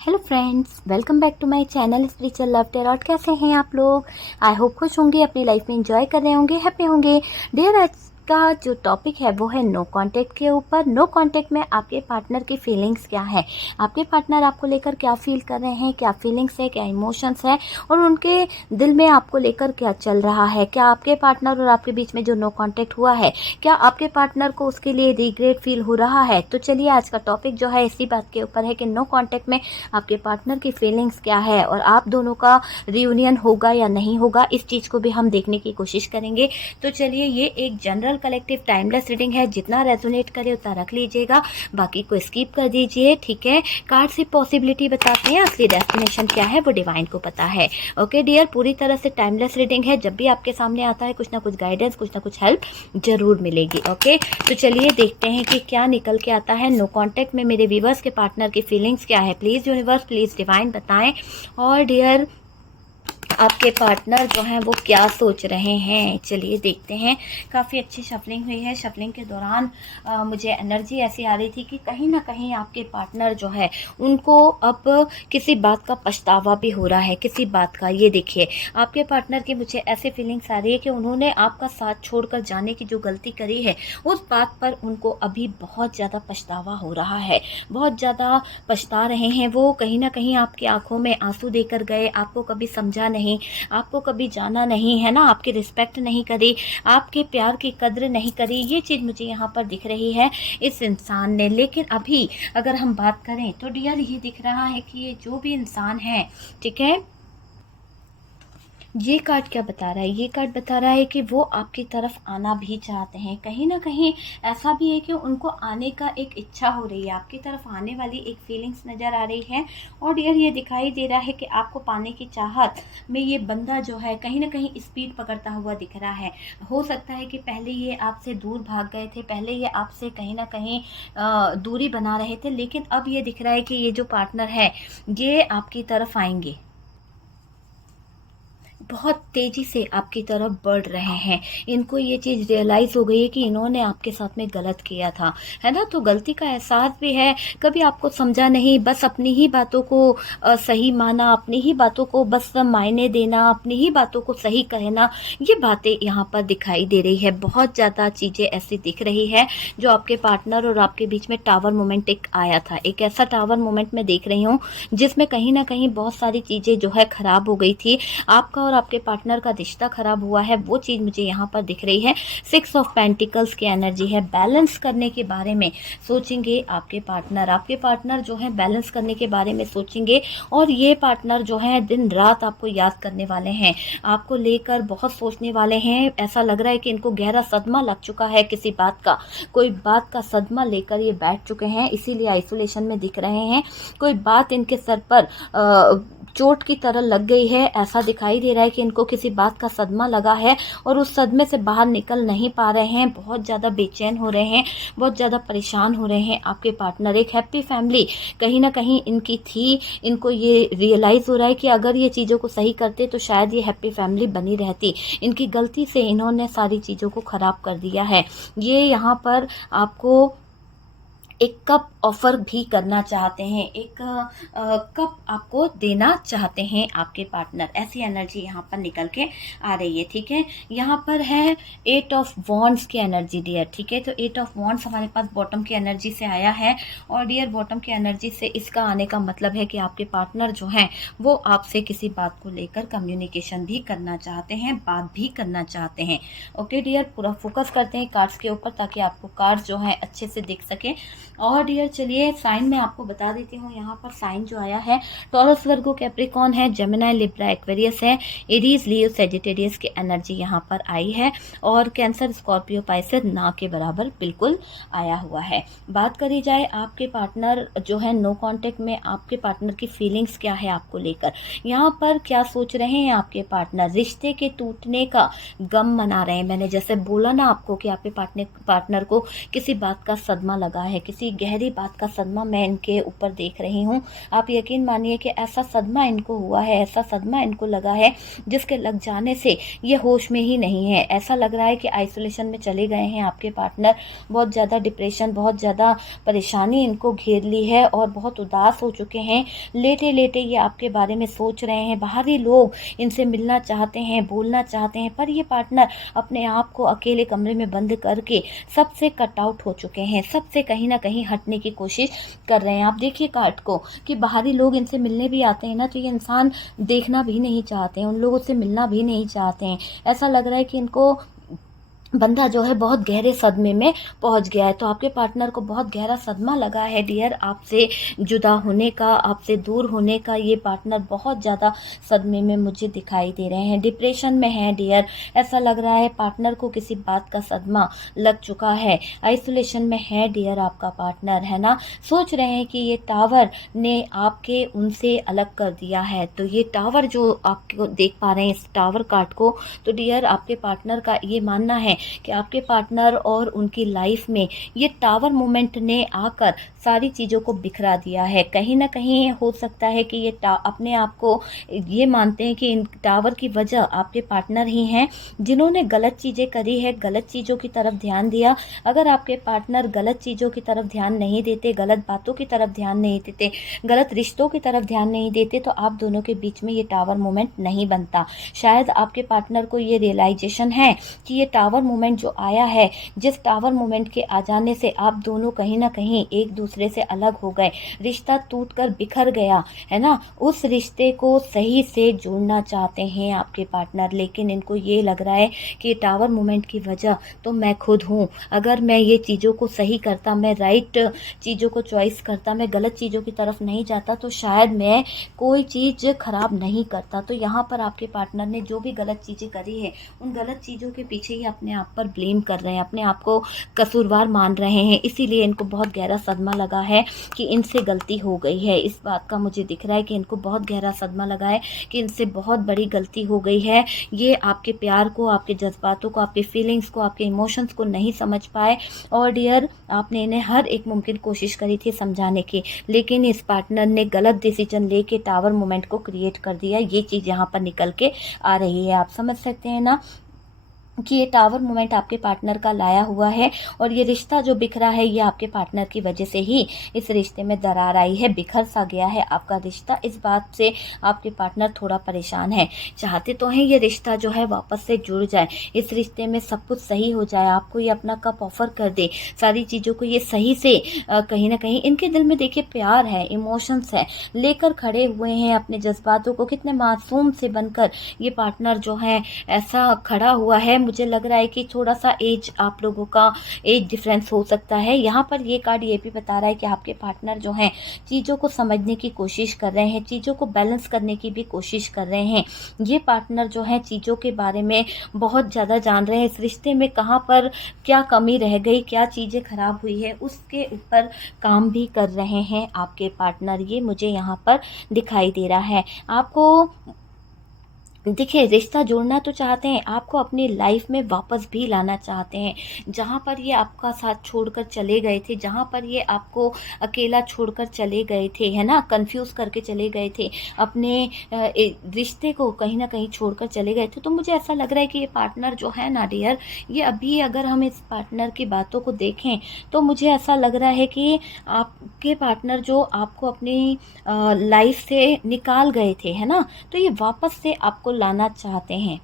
Hello friends, welcome back to my channel spiritual love tarot. कैसे हैं आप लोग? आई होप खुश होंगे, अपनी लाइफ में एंजॉय कर रहे होंगे, हैप्पी होंगे। डियर, आज का जो टॉपिक है वो है नो कांटेक्ट के ऊपर। नो कांटेक्ट में आपके पार्टनर की फीलिंग्स क्या है, आपके पार्टनर आपको लेकर क्या फील कर रहे हैं, क्या फीलिंग्स है, क्या इमोशंस है और उनके दिल में आपको लेकर क्या चल रहा है। क्या आपके पार्टनर और आपके बीच में जो नो कांटेक्ट हुआ है, क्या आपके पार्टनर को उसके लिए रिग्रेट फील हो रहा है? तो चलिए, आज का टॉपिक जो है इसी बात के ऊपर है कि नो कांटेक्ट में आपके पार्टनर की फीलिंग्स क्या है और आप दोनों का रियूनियन होगा या नहीं होगा, इस चीज़ को भी हम देखने की कोशिश करेंगे। तो चलिए, ये एक जनरल कलेक्टिव टाइमलेस रीडिंग है, जितना रेजोनेट करे उतना रख लीजिएगा, बाकी को स्किप कर दीजिए, ठीक है। कार्ड से पॉसिबिलिटी बताते हैं, असली डेस्टिनेशन क्या है वो डिवाइन को पता है। ओके डियर, पूरी तरह से टाइमलेस रीडिंग है, जब भी आपके सामने आता है कुछ ना कुछ गाइडेंस, कुछ ना कुछ हेल्प जरूर मिलेगी। ओके, तो चलिए देखते हैं कि क्या निकल के आता है। नो कॉन्टेक्ट में मेरे व्यूवर्स के पार्टनर की फीलिंग्स क्या है, प्लीज़ यूनिवर्स, प्लीज़ डिवाइन बताएं। और डियर, आपके पार्टनर जो हैं वो क्या सोच रहे हैं, चलिए देखते हैं। काफ़ी अच्छी शफलिंग हुई है। शफलिंग के दौरान मुझे एनर्जी ऐसी आ रही थी कि कहीं ना कहीं आपके पार्टनर जो है उनको अब किसी बात का पछतावा भी हो रहा है, किसी बात का। ये देखिए, आपके पार्टनर की मुझे ऐसी फीलिंग्स आ रही है कि उन्होंने आपका साथ छोड़कर जाने की जो गलती करी है उस बात पर उनको अभी बहुत ज़्यादा पछतावा हो रहा है, बहुत ज़्यादा पछता रहे हैं वो। कहीं ना कहीं आपकी आंखों में आंसू देकर गए, आपको कभी समझा नहीं, आपको कभी जाना नहीं है ना, आपकी रिस्पेक्ट नहीं करी, आपके प्यार की कद्र नहीं करी। ये चीज़ मुझे यहाँ पर दिख रही है इस इंसान ने। लेकिन अभी अगर हम बात करें तो डियर, ये दिख रहा है कि ये जो भी इंसान है, ठीक है, ये कार्ड क्या बता रहा है? ये कार्ड बता रहा है कि वो आपकी तरफ आना भी चाहते हैं। कहीं ना कहीं ऐसा भी है कि उनको आने का एक इच्छा हो रही है, आपकी तरफ आने वाली एक फीलिंग्स नज़र आ रही है। और डियर, ये दिखाई दे रहा है कि आपको पाने की चाहत में ये बंदा जो है कहीं ना कहीं स्पीड पकड़ता हुआ दिख रहा है। हो सकता है कि पहले ये आपसे दूर भाग गए थे, पहले ये आपसे कहीं ना कहीं दूरी बना रहे थे, लेकिन अब ये दिख रहा है कि ये जो पार्टनर है ये आपकी तरफ आएंगे, बहुत तेज़ी से आपकी तरफ बढ़ रहे हैं। इनको ये चीज़ रियलाइज़ हो गई है कि इन्होंने आपके साथ में गलत किया था, है ना। तो गलती का एहसास भी है, कभी आपको समझा नहीं, बस अपनी ही बातों को सही माना, अपनी ही बातों को बस मायने देना, अपनी ही बातों को सही कहना, ये बातें यहाँ पर दिखाई दे रही है। बहुत ज़्यादा चीज़ें ऐसी दिख रही है जो आपके पार्टनर और आपके बीच में टावर मोमेंट एक आया था, एक ऐसा टावर मोमेंट मैं देख रही हूँ जिसमें कहीं ना कहीं बहुत सारी चीज़ें जो है ख़राब हो गई थी। आपका और आपके पार्टनर का रिश्ता खराब हुआ है, वो चीज़ मुझे यहाँ पर दिख रही है। 6 ऑफ पेंटिकल्स की एनर्जी है। बैलेंस करने के बारे में सोचेंगे आपके पार्टनर जो है बैलेंस करने के बारे में सोचेंगे। और ये पार्टनर जो है दिन रात आपको याद करने वाले हैं, आपको लेकर बहुत सोचने वाले हैं। ऐसा लग रहा है कि इनको गहरा सदमा लग चुका है, किसी बात का, कोई बात का सदमा लेकर ये बैठ चुके हैं, इसीलिए आइसोलेशन में दिख रहे हैं। कोई बात इनके सर पर चोट की तरह लग गई है। ऐसा दिखाई दे रहा है कि इनको किसी बात का सदमा लगा है और उस सदमे से बाहर निकल नहीं पा रहे हैं, बहुत ज़्यादा बेचैन हो रहे हैं, बहुत ज़्यादा परेशान हो रहे हैं। आपके पार्टनर, एक हैप्पी फैमिली कहीं ना कहीं इनकी थी, इनको ये रियलाइज़ हो रहा है कि अगर ये चीज़ों को सही करते तो शायद ये हैप्पी फैमिली बनी रहती। इनकी गलती से इन्होंने सारी चीज़ों को ख़राब कर दिया है। ये यहाँ पर आपको एक कप ऑफर भी करना चाहते हैं, एक कप आपको देना चाहते हैं आपके पार्टनर। ऐसी एनर्जी यहाँ पर निकल के आ रही है, ठीक है। यहाँ पर है 8 ऑफ वॉन्ड्स की एनर्जी डियर, ठीक है। तो 8 ऑफ वॉन्ड्स हमारे पास बॉटम की एनर्जी से आया है। और डियर, बॉटम की एनर्जी से इसका आने का मतलब है कि आपके पार्टनर जो हैं वो आपसे किसी बात को लेकर कम्युनिकेशन भी करना चाहते हैं, बात भी करना चाहते हैं। ओके डियर, पूरा फोकस करते हैं कार्ड्स के ऊपर ताकि आपको कार्ड्स जो हैं अच्छे से दिख सके। और डियर, चलिए साइन मैं आपको बता देती हूँ। यहाँ पर साइन जो आया है टॉरस, वर्गो, कैप्रिकॉर्न है, जेमिनी, लिब्रा, एक्वेरियस है, एरीज, लियो, सेजिटेरियस की एनर्जी यहाँ पर आई है। और कैंसर, स्कॉर्पियो, पाइसेस ना के बराबर बिल्कुल आया हुआ है। बात करी जाए आपके पार्टनर जो है नो कांटेक्ट में, आपके पार्टनर की फीलिंग्स क्या है आपको लेकर, यहाँ पर क्या सोच रहे हैं आपके पार्टनर? रिश्ते के टूटने का गम मना रहे हैं। मैंने जैसे बोला ना आपको कि आपके पार्टनर को किसी बात का सदमा लगा है, किसी ही गहरी बात का सदमा मैं इनके ऊपर देख रही हूँ। आप यकीन मानिए कि ऐसा सदमा इनको हुआ है, ऐसा सदमा इनको लगा है जिसके लग जाने से ये होश में ही नहीं है। ऐसा लग रहा है कि आइसोलेशन में चले गए हैं आपके पार्टनर। बहुत ज़्यादा डिप्रेशन, बहुत ज़्यादा परेशानी इनको घेर ली है और बहुत उदास हो चुके हैं। लेटे लेटे ये आपके बारे में सोच रहे हैं। बाहरी लोग इनसे मिलना चाहते हैं, बोलना चाहते हैं, पर ये पार्टनर अपने आप को अकेले कमरे में बंद करके सबसे कट आउट हो चुके हैं, सबसे कहीं ना कहीं हटने की कोशिश कर रहे हैं। आप देखिए कार्ड को कि बाहरी लोग इनसे मिलने भी आते हैं ना, तो ये इंसान देखना भी नहीं चाहते हैं, उन लोगों से मिलना भी नहीं चाहते हैं। ऐसा लग रहा है कि इनको बंदा जो है बहुत गहरे सदमे में पहुंच गया है। तो आपके पार्टनर को बहुत गहरा सदमा लगा है डियर, आपसे जुदा होने का, आपसे दूर होने का। ये पार्टनर बहुत ज़्यादा सदमे में मुझे दिखाई दे रहे हैं, डिप्रेशन में है डियर। ऐसा लग रहा है पार्टनर को किसी बात का सदमा लग चुका है, आइसोलेशन में है डियर आपका पार्टनर, है ना। सोच रहे हैं कि ये टावर ने आपके उनसे अलग कर दिया है। तो ये टावर जो आपको देख पा रहे हैं, इस टावर कार्ड को, तो डियर आपके पार्टनर का ये मानना है कि आपके पार्टनर और उनकी लाइफ में ये टावर मोमेंट ने आकर सारी चीज़ों को बिखरा दिया है। कहीं ना कहीं हो सकता है कि ये अपने आप को ये मानते हैं कि इन टावर की वजह आपके पार्टनर ही हैं, जिन्होंने गलत चीज़ें करी है, गलत चीज़ों की तरफ ध्यान दिया। अगर आपके पार्टनर गलत चीज़ों की तरफ ध्यान नहीं देते, गलत बातों की तरफ ध्यान नहीं देते, गलत रिश्तों की तरफ ध्यान नहीं देते, तो आप दोनों के बीच में ये टावर मोमेंट नहीं बनता। शायद आपके पार्टनर को ये रियलाइजेशन है कि ये टावर मोमेंट जो आया है, जिस टावर मोमेंट के आ जाने से आप दोनों कहीं ना कहीं एक दूसरे से अलग हो गए, रिश्ता टूटकर बिखर गया, है ना। उस रिश्ते को सही से जोड़ना चाहते हैं आपके पार्टनर, लेकिन इनको ये लग रहा है कि टावर मोमेंट की वजह तो मैं खुद हूँ। अगर मैं ये चीज़ों को सही करता, मैं राइट चीज़ों को चॉइस करता, मैं गलत चीज़ों की तरफ नहीं जाता, तो शायद मैं कोई चीज़ खराब नहीं करता। तो यहाँ पर आपके पार्टनर ने जो भी गलत चीज़ें करी है, उन गलत चीज़ों के पीछे ही अपने आप पर ब्लेम कर रहे हैं, अपने आप को कसूरवार मान रहे हैं। इसीलिए इनको बहुत गहरा सदमा लगा है कि इनसे गलती हो गई है। इस बात का मुझे दिख रहा है कि इनको बहुत गहरा सदमा लगा है कि इनसे बहुत बड़ी गलती हो गई है। ये आपके प्यार को, आपके जज्बातों को, आपके फीलिंग्स को, आपके इमोशंस को नहीं समझ पाए। और डियर आपने इन्हें हर एक मुमकिन कोशिश करी थी समझाने की, लेकिन इस पार्टनर ने गलत डिसीजन लेके टावर मोमेंट को क्रिएट कर दिया। ये चीज़ यहाँ पर निकल के आ रही है। आप समझ सकते हैं ना कि ये टावर मोमेंट आपके पार्टनर का लाया हुआ है, और ये रिश्ता जो बिखरा है, ये आपके पार्टनर की वजह से ही इस रिश्ते में दरार आई है, बिखर सा गया है आपका रिश्ता। इस बात से आपके पार्टनर थोड़ा परेशान है। चाहते तो हैं ये रिश्ता जो है वापस से जुड़ जाए, इस रिश्ते में सब कुछ सही हो जाए, आपको ये अपना कप ऑफर कर दे, सारी चीज़ों को ये सही से कहीं ना कहीं इनके दिल में देखिए प्यार है, इमोशंस है, लेकर खड़े हुए हैं अपने जज्बातों को। कितने मासूम से बनकर ये पार्टनर जो है ऐसा खड़ा हुआ है। मुझे लग रहा है कि थोड़ा सा एज, आप लोगों का एज डिफरेंस हो सकता है। यहाँ पर ये कार्ड ये भी बता रहा है कि आपके पार्टनर जो हैं चीज़ों को समझने की कोशिश कर रहे हैं, चीज़ों को बैलेंस करने की भी कोशिश कर रहे हैं। ये पार्टनर जो है चीज़ों के बारे में बहुत ज़्यादा जान रहे हैं, इस रिश्ते में कहाँ पर क्या कमी रह गई, क्या चीज़ें खराब हुई है, उसके ऊपर काम भी कर रहे हैं आपके पार्टनर। ये मुझे यहाँ पर दिखाई दे रहा है। आपको देखिए रिश्ता जोड़ना तो चाहते हैं, आपको अपनी लाइफ में वापस भी लाना चाहते हैं। जहाँ पर ये आपका साथ छोड़कर चले गए थे, जहाँ पर ये आपको अकेला छोड़कर चले गए थे, है ना, कंफ्यूज करके चले गए थे, अपने रिश्ते को कहीं ना कहीं छोड़कर चले गए थे। तो मुझे ऐसा लग रहा है कि ये पार्टनर जो है ना डियर, ये अभी अगर हम इस पार्टनर की बातों को देखें तो मुझे ऐसा लग रहा है कि आपके पार्टनर जो आपको अपनी लाइफ से निकाल गए थे, है ना, तो ये वापस से आपको लाना चाहते हैं।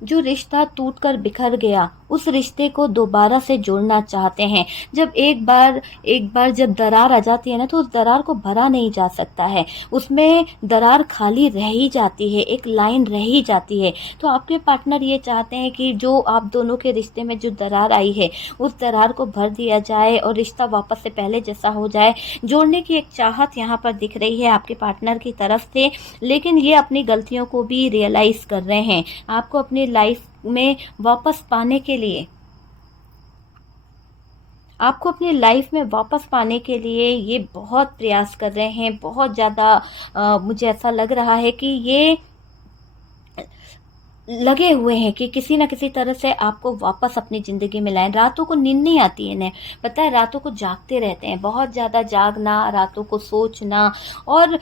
जो रिश्ता टूटकर बिखर गया, उस रिश्ते को दोबारा से जोड़ना चाहते हैं। जब एक बार जब दरार आ जाती है ना, तो उस दरार को भरा नहीं जा सकता है, उसमें दरार खाली रह ही जाती है, एक लाइन रह ही जाती है। तो आपके पार्टनर ये चाहते हैं कि जो आप दोनों के रिश्ते में जो दरार आई है, उस दरार को भर दिया जाए और रिश्ता वापस से पहले जैसा हो जाए। जोड़ने की एक चाहत यहाँ पर दिख रही है आपके पार्टनर की तरफ से, लेकिन ये अपनी गलतियों को भी रियलाइज कर रहे हैं। आपको अपनी लाइफ में वापस पाने के लिए, आपको अपनी लाइफ में वापस पाने के लिए ये बहुत प्रयास कर रहे हैं, बहुत ज़्यादा। मुझे ऐसा लग रहा है कि ये लगे हुए हैं कि किसी न किसी तरह से आपको वापस अपनी ज़िंदगी में लाएँ। रातों को नींद नहीं आती है इन्हें, पता है, रातों को जागते रहते हैं, बहुत ज़्यादा जागना, रातों को सोचना, और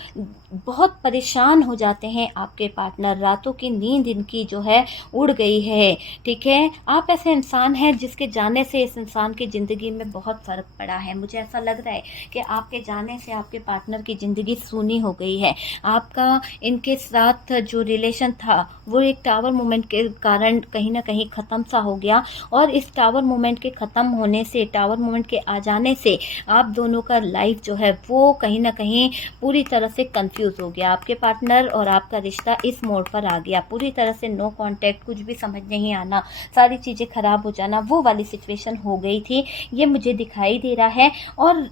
बहुत परेशान हो जाते हैं आपके पार्टनर। रातों की नींद इनकी जो है उड़ गई है, ठीक है? आप ऐसे इंसान हैं जिसके जाने से इस इंसान की ज़िंदगी में बहुत फ़र्क पड़ा है। मुझे ऐसा लग रहा है कि आपके जाने से आपके पार्टनर की ज़िंदगी सूनी हो गई है। आपका इनके साथ जो रिलेशन था वो एक टावर मोमेंट के कारण कहीं न कहीं ख़त्म सा हो गया, और इस टावर मोमेंट के ख़त्म होने से, टावर मोमेंट के आ जाने से आप दोनों का लाइफ जो है वो कहीं न कहीं पूरी तरह से कन्फ्यूज़ हो गया। आपके पार्टनर और आपका रिश्ता इस मोड़ पर आ गया, पूरी तरह से नो कॉन्टैक्ट, कुछ भी समझ नहीं आना, सारी चीज़ें ख़राब हो जाना, वो वाली सिचुएशन हो गई थी, ये मुझे दिखाई दे रहा है। और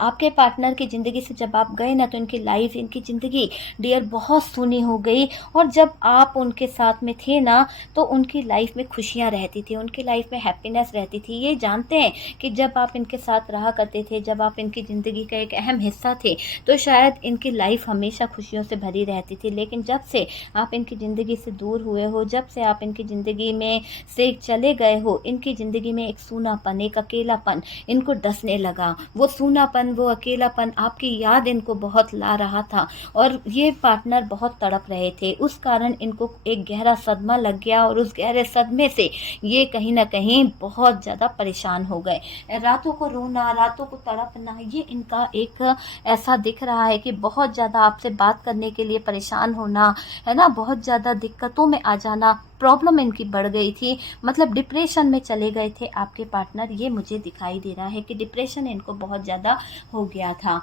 आपके पार्टनर की ज़िंदगी से जब आप गए ना, तो इनकी लाइफ, इनकी ज़िंदगी डियर बहुत सूनी हो गई। और जब आप उनके साथ में थे ना, तो उनकी लाइफ में खुशियाँ रहती थी, उनकी लाइफ में हैप्पीनेस रहती थी। ये जानते हैं कि जब आप इनके साथ रहा करते थे, जब आप इनकी ज़िंदगी का एक अहम हिस्सा थे, तो शायद इनकी लाइफ हमेशा खुशियों से भरी रहती थी। लेकिन जब से आप इनकी ज़िंदगी से दूर हुए हो, जब से आप इनकी ज़िंदगी में से चले गए हो, इनकी ज़िंदगी में एक सूनापन, एक अकेलापन इनको डसने लगा। वो सूनापन, वो अकेलापन, आपकी याद इनको बहुत ला रहा था, और ये पार्टनर बहुत तड़प रहे थे। उस कारण इनको एक गहरा सदमा लग गया, और उस गहरे सदमे से ये कहीं न कहीं बहुत ज़्यादा परेशान हो गए। रातों को रोना, रातों को तड़पना, ये इनका एक ऐसा दिख रहा है कि बहुत ज़्यादा आपसे बात करने के लिए परेशान होना, है ना? बहुत ज़्यादा दिक्कतों में आ जाना, प्रॉब्लम इनकी बढ़ गई थी, मतलब डिप्रेशन में चले गए थे आपके पार्टनर। ये मुझे दिखाई दे रहा है कि डिप्रेशन इनको बहुत ज़्यादा हो गया था।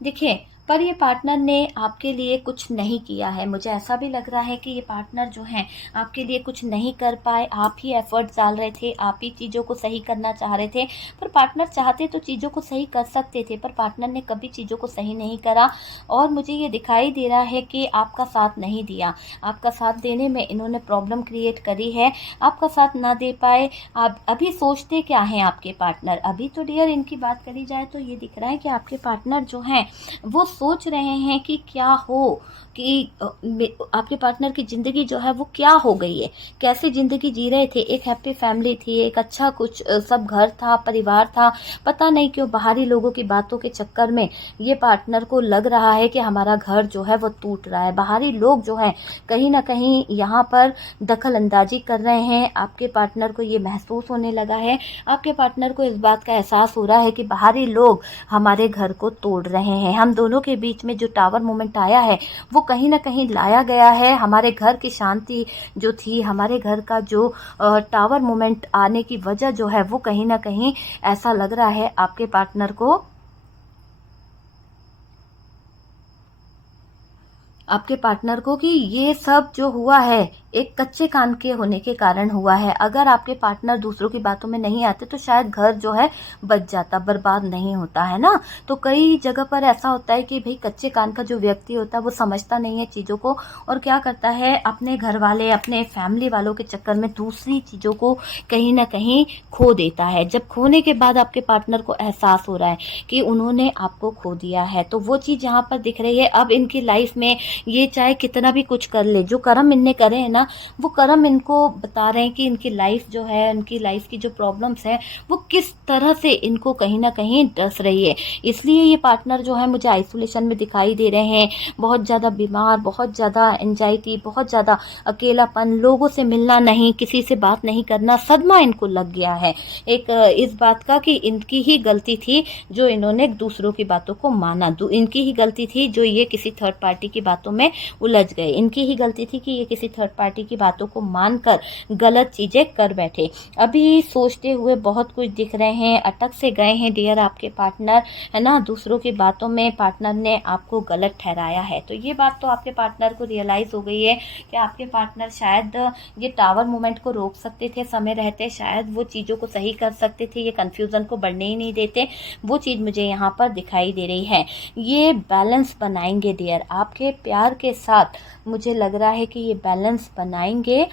देखिए, पर ये पार्टनर ने आपके लिए कुछ नहीं किया है। मुझे ऐसा भी लग रहा है कि ये पार्टनर जो हैं आपके लिए कुछ नहीं कर पाए। आप ही एफ़र्ट्स डाल रहे थे, आप ही चीज़ों को सही करना चाह रहे थे। पर पार्टनर चाहते तो चीज़ों को सही कर सकते थे, पर पार्टनर ने कभी चीज़ों को सही नहीं करा, और मुझे ये दिखाई दे रहा है कि आपका साथ नहीं दिया। आपका साथ देने में इन्होंने प्रॉब्लम क्रिएट करी है, आपका साथ ना दे पाए। आप अभी सोचते क्या हैं आपके पार्टनर? अभी तो डियर इनकी बात करी जाए तो ये दिख रहा है कि आपके पार्टनर जो हैं वो सोच रहे हैं कि क्या हो, कि आपके पार्टनर की ज़िंदगी जो है वो क्या हो गई है, कैसी ज़िंदगी जी रहे थे। एक हैप्पी फैमिली थी, एक अच्छा कुछ सब घर था, परिवार था। पता नहीं क्यों बाहरी लोगों की बातों के चक्कर में ये पार्टनर को लग रहा है कि हमारा घर जो है वो टूट रहा है। बाहरी लोग जो हैं कहीं न कहीं यहाँ पर दखल अंदाजी कर रहे हैं। आपके पार्टनर को ये महसूस होने लगा है, आपके पार्टनर को इस बात का एहसास हो रहा है कि बाहरी लोग हमारे घर को तोड़ रहे हैं। हम दोनों के बीच में जो टावर मोमेंट आया है वो कहीं न कहीं लाया गया है। हमारे घर की शांति जो थी, हमारे घर का जो टावर मोमेंट आने की वजह जो है वो कहीं न कहीं ऐसा लग रहा है आपके पार्टनर को, कि ये सब जो हुआ है एक कच्चे कान के होने के कारण हुआ है। अगर आपके पार्टनर दूसरों की बातों में नहीं आते तो शायद घर जो है बच जाता, बर्बाद नहीं होता, है ना? तो कई जगह पर ऐसा होता है कि भाई कच्चे कान का जो व्यक्ति होता है वो समझता नहीं है चीज़ों को, और क्या करता है अपने घर वाले, अपने फैमिली वालों के चक्कर में दूसरी चीज़ों को कहीं न कहीं खो देता है। जब खोने के बाद आपके पार्टनर को एहसास हो रहा है कि उन्होंने आपको खो दिया है, तो वो चीज़ यहाँ पर दिख रही है। अब इनकी लाइफ में ये चाहे कितना भी कुछ कर ले, जो कर्म इनने करे हैं ना, वो कर्म इनको बता रहे हैं कि इनकी लाइफ जो है, इनकी लाइफ की जो प्रॉब्लम्स है वो किस तरह से इनको कहीं ना कहीं डस रही है। इसलिए ये पार्टनर जो है मुझे आइसोलेशन में दिखाई दे रहे हैं, बहुत ज़्यादा बीमार, बहुत ज़्यादा एंजाइटी, बहुत ज़्यादा अकेलापन, लोगों से मिलना नहीं, किसी से बात नहीं करना, सदमा इनको लग गया है एक इस बात का कि इनकी ही गलती थी जो इन्होंने दूसरों की बातों को माना, इनकी ही गलती थी जो ये किसी थर्ड पार्टी की बातों में उलझ गए, इनकी ही गलती थी कि ये किसी थर्ड पार्टी की बातों को मानकर गलत चीज़ें कर बैठे। अभी सोचते हुए बहुत कुछ दिख रहे हैं, अटक से गए हैं डियर आपके पार्टनर, है ना? दूसरों की बातों में पार्टनर ने आपको गलत ठहराया है। तो ये बात तो आपके पार्टनर को रियलाइज़ हो गई है कि आपके पार्टनर शायद ये टावर मोमेंट को रोक सकते थे समय रहते, शायद वो चीज़ों को सही कर सकते थे, ये कन्फ्यूज़न को बढ़ने ही नहीं देते। वो चीज़ मुझे यहाँ पर दिखाई दे रही है। ये बैलेंस बनाएंगे डियर, आपके प्यार के साथ मुझे लग रहा है कि ये बैलेंस बनाएंगे,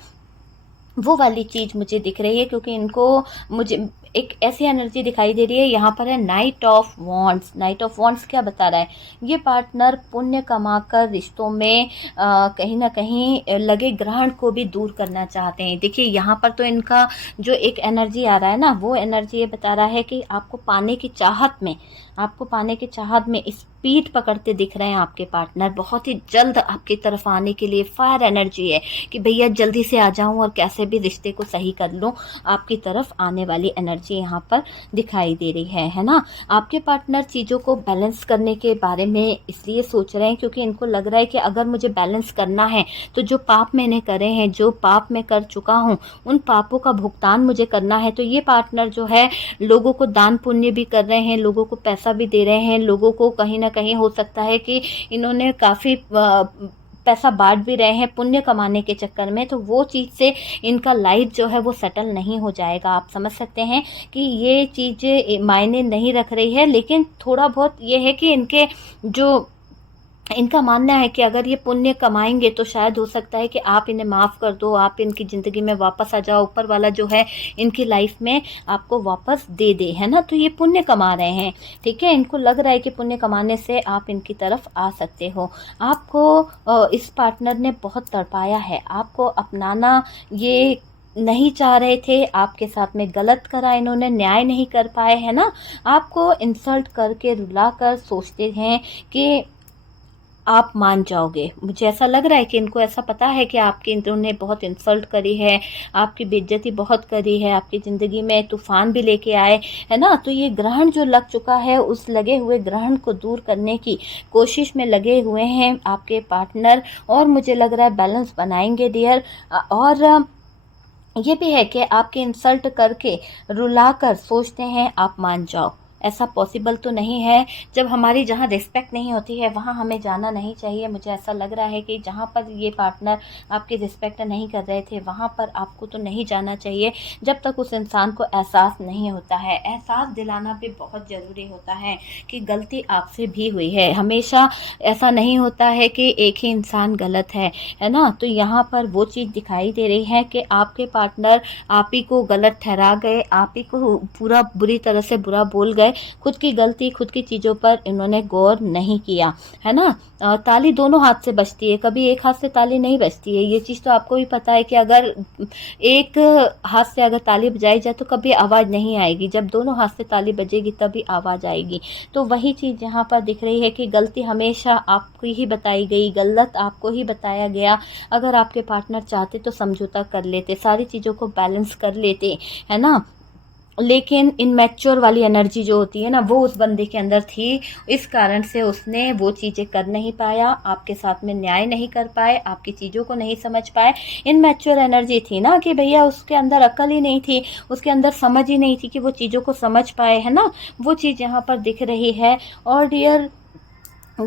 वो वाली चीज़ मुझे दिख रही है, क्योंकि इनको मुझे एक ऐसी एनर्जी दिखाई दे रही है, यहाँ पर है night of wands. Night of wands क्या बता रहा है? ये पार्टनर पुण्य कमाकर रिश्तों में कहीं ना कहीं लगे ग्रहण को भी दूर करना चाहते हैं। देखिए यहाँ पर तो इनका जो एक एनर्जी आ रहा है ना, वो एनर्जी ये बता रहा है कि आपको पाने की चाहत में स्पीड पकड़ते दिख रहे हैं आपके पार्टनर। बहुत ही जल्द आपकी तरफ आने के लिए फायर एनर्जी है कि भैया जल्दी से आ जाऊं और कैसे भी रिश्ते को सही कर लूं। आपकी तरफ आने वाली एनर्जी यहाँ पर दिखाई दे रही है ना। आपके पार्टनर चीज़ों को बैलेंस करने के बारे में इसलिए सोच रहे हैं क्योंकि इनको लग रहा है कि अगर मुझे बैलेंस करना है तो जो पाप मैंने करे हैं, जो पाप मैं कर चुका हूँ, उन पापों का भुगतान मुझे करना है। तो ये पार्टनर जो है लोगों को दान पुण्य भी कर रहे हैं, लोगों को पैसा भी दे रहे हैं, लोगों को कहीं ना कहीं हो सकता है कि इन्होंने काफ़ी पैसा बांट भी रहे हैं पुण्य कमाने के चक्कर में। तो वो चीज़ से इनका लाइफ जो है वो सेटल नहीं हो जाएगा। आप समझ सकते हैं कि ये चीज़ें मायने नहीं रख रही है, लेकिन थोड़ा बहुत ये है कि इनका मानना है कि अगर ये पुण्य कमाएंगे तो शायद हो सकता है कि आप इन्हें माफ़ कर दो, आप इनकी ज़िंदगी में वापस आ जाओ, ऊपर वाला जो है इनकी लाइफ में आपको वापस दे दे, है ना। तो ये पुण्य कमा रहे हैं, ठीक है। इनको लग रहा है कि पुण्य कमाने से आप इनकी तरफ आ सकते हो। आपको इस पार्टनर ने बहुत तड़पाया है, आपको अपनाना ये नहीं चाह रहे थे, आपके साथ में गलत करा इन्होंने, न्याय नहीं कर पाए, है ना। आपको इंसल्ट करके रुला कर सोचते हैं कि आप मान जाओगे। मुझे ऐसा लग रहा है कि इनको ऐसा पता है कि आपकी इन्होंने बहुत इंसल्ट करी है, आपकी बेइज्जती बहुत करी है, आपकी ज़िंदगी में तूफान भी लेके आए, है ना। तो ये ग्रहण जो लग चुका है, उस लगे हुए ग्रहण को दूर करने की कोशिश में लगे हुए हैं आपके पार्टनर। और मुझे लग रहा है बैलेंस बनाएंगे डियर। और ये भी है कि आपके इंसल्ट करके रुला कर सोचते हैं आप मान जाओ। ऐसा पॉसिबल तो नहीं है। जब हमारी जहाँ रिस्पेक्ट नहीं होती है वहाँ हमें जाना नहीं चाहिए। मुझे ऐसा लग रहा है कि जहाँ पर ये पार्टनर आपकी रिस्पेक्ट नहीं कर रहे थे वहाँ पर आपको तो नहीं जाना चाहिए जब तक उस इंसान को एहसास नहीं होता है। एहसास दिलाना भी बहुत ज़रूरी होता है कि गलती आपसे भी हुई है। हमेशा ऐसा नहीं होता है कि एक ही इंसान गलत है ना। तो यहाँ पर वो चीज़ दिखाई दे रही है कि आपके पार्टनर आप ही को गलत ठहरा गए, आप ही को पूरा बुरी तरह से बुरा बोल गए। खुद की गलती, खुद की चीज़ों पर इन्होंने गौर नहीं किया, है ना। ताली दोनों हाथ से बजती है, कभी एक हाथ से ताली नहीं बजती है। ये चीज़ तो आपको भी पता है कि अगर एक हाथ से अगर ताली बजाई जाए तो कभी आवाज़ नहीं आएगी, जब दोनों हाथ से ताली बजेगी तभी आवाज़ आएगी। तो वही चीज़ यहाँ पर दिख रही है कि गलती हमेशा आपको ही बताई गई, गलत आपको ही बताया गया। अगर आपके पार्टनर चाहते तो समझौता कर लेते, सारी चीज़ों को बैलेंस कर लेते, है ना। लेकिन इनमैच्योर वाली एनर्जी जो होती है ना, वो उस बंदे के अंदर थी। इस कारण से उसने वो चीज़ें कर नहीं पाया, आपके साथ में न्याय नहीं कर पाए, आपकी चीज़ों को नहीं समझ पाए। इनमैच्योर एनर्जी थी ना कि भैया उसके अंदर अकल ही नहीं थी, उसके अंदर समझ ही नहीं थी कि वो चीज़ों को समझ पाए, है ना। वो चीज़ यहाँ पर दिख रही है। और डियर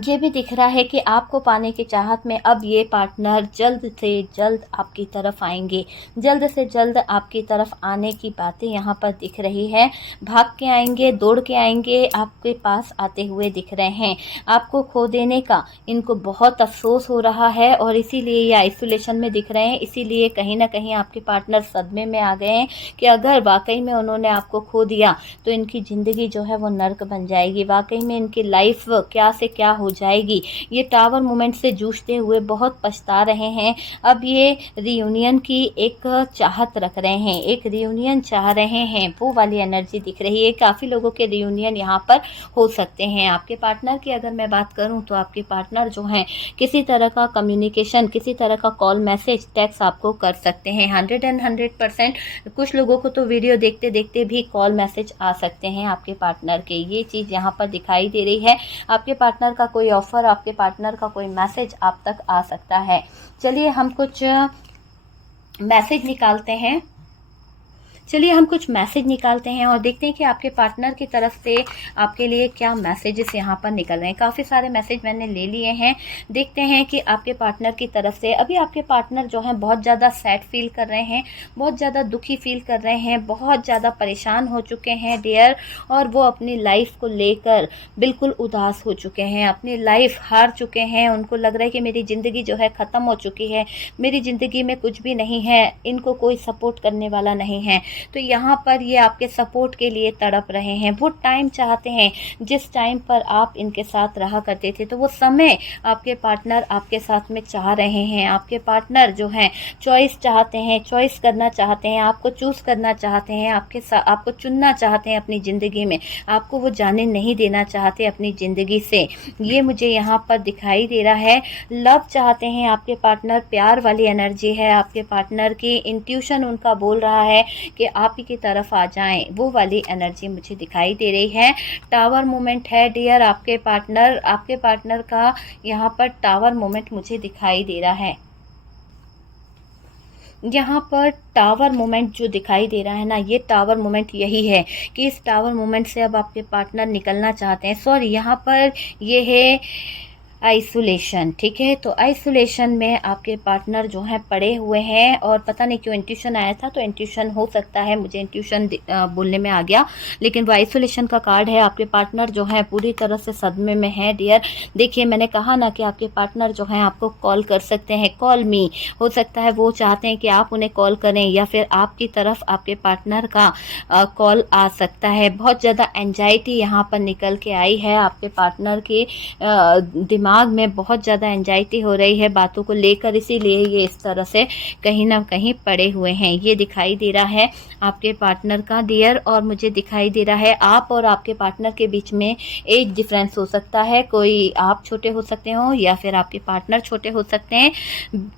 ये भी दिख रहा है कि आपको पाने की चाहत में अब ये पार्टनर जल्द से जल्द आपकी तरफ आएंगे, जल्द से जल्द आपकी तरफ आने की बातें यहाँ पर दिख रही है। भाग के आएंगे, दौड़ के आएंगे, आपके पास आते हुए दिख रहे हैं। आपको खो देने का इनको बहुत अफसोस हो रहा है और इसीलिए ये आइसोलेशन में दिख रहे हैं। इसीलिए कहीं ना कहीं आपके पार्टनर सदमे में आ गए हैं कि अगर वाकई में उन्होंने आपको खो दिया तो इनकी ज़िंदगी जो है वो नर्क बन जाएगी, वाकई में इनकी लाइफ क्या से क्या हो जाएगी। ये टावर मोमेंट से जूझते हुए बहुत पछता रहे हैं। अब ये रियूनियन की एक चाहत रख रहे हैं, एक रियूनियन चाह रहे हैं, वो वाली एनर्जी दिख रही है। काफ़ी लोगों के रियूनियन यहाँ पर हो सकते हैं। आपके पार्टनर की अगर मैं बात करूँ तो आपके पार्टनर जो हैं किसी तरह का कम्युनिकेशन, किसी तरह का कॉल, मैसेज, टेक्स्ट आपको कर सकते हैं। 100% कुछ लोगों को तो वीडियो देखते देखते भी कॉल मैसेज आ सकते हैं आपके पार्टनर के। ये चीज़ यहाँ पर दिखाई दे रही है। आपके पार्टनर का कोई ऑफर, आपके पार्टनर का कोई मैसेज आप तक आ सकता है। चलिए हम कुछ मैसेज निकालते हैं। और देखते हैं कि आपके पार्टनर की तरफ से आपके लिए क्या मैसेजेस यहाँ पर निकल रहे हैं। काफ़ी सारे मैसेज मैंने ले लिए हैं। देखते हैं कि आपके पार्टनर की तरफ से अभी आपके पार्टनर जो हैं बहुत ज़्यादा सैड फील कर रहे हैं, बहुत ज़्यादा दुखी फील कर रहे हैं, बहुत ज़्यादा परेशान हो चुके हैं डियर। और वो अपनी लाइफ को लेकर बिल्कुल उदास हो चुके हैं, अपनी लाइफ हार चुके हैं। उनको लग रहा है कि मेरी ज़िंदगी जो है ख़त्म हो चुकी है, मेरी ज़िंदगी में कुछ भी नहीं है, इनको कोई सपोर्ट करने वाला नहीं है। तो यहाँ पर ये आपके सपोर्ट के लिए तड़प रहे हैं। वो टाइम चाहते हैं जिस टाइम पर आप इनके साथ रहा करते थे, तो वो समय आपके पार्टनर आपके साथ में चाह रहे हैं। आपके पार्टनर जो हैं चॉइस चाहते हैं, चॉइस करना चाहते हैं, आपको चूज़ करना चाहते हैं, आपको चुनना चाहते हैं अपनी ज़िंदगी में, आपको वो जाने नहीं देना चाहते अपनी ज़िंदगी से। ये मुझे यहाँ पर दिखाई दे रहा है। लव चाहते हैं आपके पार्टनर, प्यार वाली एनर्जी है आपके पार्टनर की। इंट्यूशन उनका बोल रहा है कि आप ही की तरफ आ जाएं, वो वाली एनर्जी मुझे दिखाई दे रही है। टावर मोमेंट है डियर, आपके पार्टनर का यहाँ पर टावर मोमेंट मुझे दिखाई दे रहा है। यहाँ पर टावर मोमेंट जो दिखाई दे रहा है ना, ये टावर मोमेंट यही है कि इस टावर मोमेंट से अब आपके पार्टनर निकलना चाहते हैं। सॉरी, यहाँ पर ये है आइसोलेशन, ठीक है। तो आइसोलेशन में आपके पार्टनर जो हैं पड़े हुए हैं, और पता नहीं क्यों इंट्यूशन आया था, तो इंट्यूशन हो सकता है, मुझे इंट्यूशन बोलने में आ गया, लेकिन वो आइसोलेशन का कार्ड है। आपके पार्टनर जो हैं पूरी तरह से सदमे में हैं डियर। देखिए, मैंने कहा ना कि आपके पार्टनर जो हैं आपको कॉल कर सकते हैं, कॉल मी। हो सकता है वो चाहते हैं कि आप उन्हें कॉल करें, या फिर आपकी तरफ आपके पार्टनर का कॉल आ सकता है। बहुत ज़्यादा एंजाइटी यहाँ पर निकल के आई है आपके पार्टनर के दिमाग में, बहुत ज़्यादा एंजाइटी हो रही है बातों को लेकर, इसीलिए ये इस तरह से कहीं ना कहीं पड़े हुए हैं। ये दिखाई दे रहा है आपके पार्टनर का डियर। और मुझे दिखाई दे रहा है आप और आपके पार्टनर के बीच में एज डिफरेंस हो सकता है। कोई आप छोटे हो सकते हो या फिर आपके पार्टनर छोटे हो सकते हैं।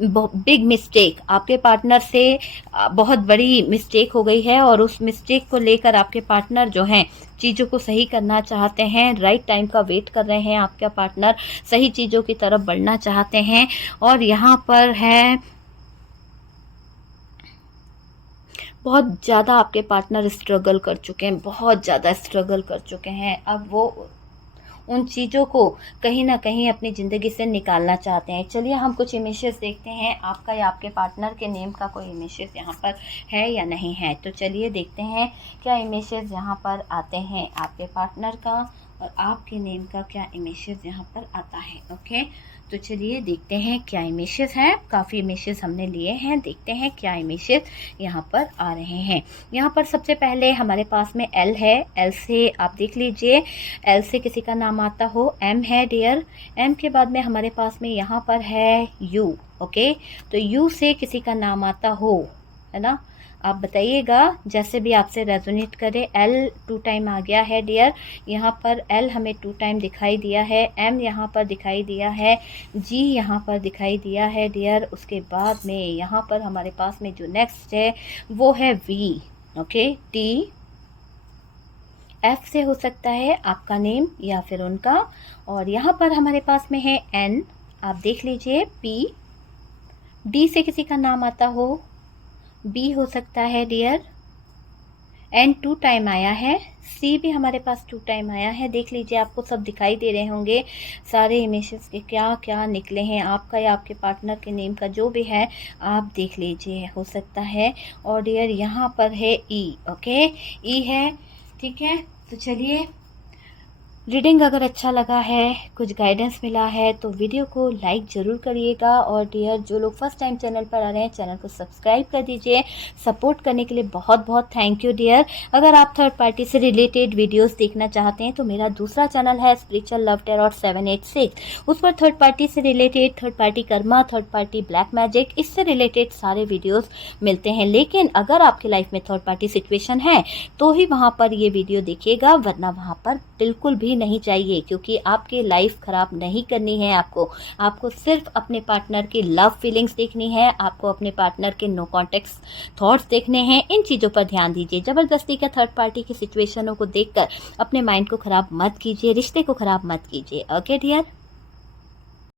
बिग मिस्टेक, आपके पार्टनर से बहुत बड़ी मिस्टेक हो गई है, और उस मिस्टेक को लेकर आपके पार्टनर जो हैं चीज़ों को सही करना चाहते हैं। राइट टाइम का वेट कर रहे हैं आपका पार्टनर, सही चीज़ों की तरफ बढ़ना चाहते हैं। और यहाँ पर है बहुत ज़्यादा आपके पार्टनर स्ट्रगल कर चुके हैं, बहुत ज़्यादा स्ट्रगल कर चुके हैं। अब वो उन चीज़ों को कहीं ना कहीं अपनी ज़िंदगी से निकालना चाहते हैं। चलिए हम कुछ इमेजेस देखते हैं, आपका या आपके पार्टनर के नेम का कोई इमेजेस यहाँ पर है या नहीं है। तो चलिए देखते हैं क्या इमेजेस यहाँ पर आते हैं आपके पार्टनर का, और आपके नेम का क्या इमेजेस यहाँ पर आता है। ओके, तो चलिए देखते हैं क्या इमेजेस हैं। काफ़ी इमेजेस हमने लिए हैं, देखते हैं क्या इमेजेस यहाँ पर आ रहे हैं। यहाँ पर सबसे पहले हमारे पास में एल है। एल से आप देख लीजिए, एल से किसी का नाम आता हो। एम है डियर, एम के बाद में हमारे पास में यहाँ पर है यू। ओके, तो यू से किसी का नाम आता हो, है ना, आप बताइएगा जैसे भी आपसे रेजोनेट करे। एल 2 टाइम आ गया है डियर, यहाँ पर एल हमें 2 टाइम दिखाई दिया है। एम यहाँ पर दिखाई दिया है, जी यहाँ पर दिखाई दिया है डियर। उसके बाद में यहाँ पर हमारे पास में जो नेक्स्ट है वो है वी। ओके, टी, एफ से हो सकता है आपका नेम या फिर उनका, और यहाँ पर हमारे पास में है एन, आप देख लीजिए। पी, डी से किसी का नाम आता हो, बी हो सकता है डियर। एन 2 टाइम आया है, सी भी हमारे पास 2 टाइम आया है। देख लीजिए, आपको सब दिखाई दे रहे होंगे सारे इमेजेस के क्या क्या निकले हैं, आपका या आपके पार्टनर के नेम का जो भी है आप देख लीजिए, हो सकता है। और डियर यहाँ पर है ई। ओके, ई है, ठीक है। तो चलिए, रीडिंग अगर अच्छा लगा है, कुछ गाइडेंस मिला है, तो वीडियो को लाइक ज़रूर करिएगा। और डियर जो लोग फर्स्ट टाइम चैनल पर आ रहे हैं, चैनल को सब्सक्राइब कर दीजिए। सपोर्ट करने के लिए बहुत बहुत थैंक यू डियर। अगर आप थर्ड पार्टी से रिलेटेड वीडियोस देखना चाहते हैं तो मेरा दूसरा चैनल है स्पिरिचुअल लव टेरर 786, उस पर थर्ड पार्टी से related, third party Karma, third party black magic, इससे रिलेटेड सारे वीडियोज़ मिलते हैं। लेकिन अगर आपकी लाइफ में थर्ड पार्टी सिचुएशन है तो ही वहाँ पर ये वीडियो देखिएगा, वरना वहाँ पर बिल्कुल भी नहीं चाहिए, क्योंकि आपकी लाइफ खराब नहीं करनी है। आपको सिर्फ अपने पार्टनर की लव फीलिंग्स देखनी है, आपको अपने पार्टनर के नो कॉन्टेक्ट थॉट्स देखने हैं। इन चीज़ों पर ध्यान दीजिए। जबरदस्ती का थर्ड पार्टी की सिचुएशनों को देखकर अपने माइंड को खराब मत कीजिए, रिश्ते को खराब मत कीजिए। Okay dear.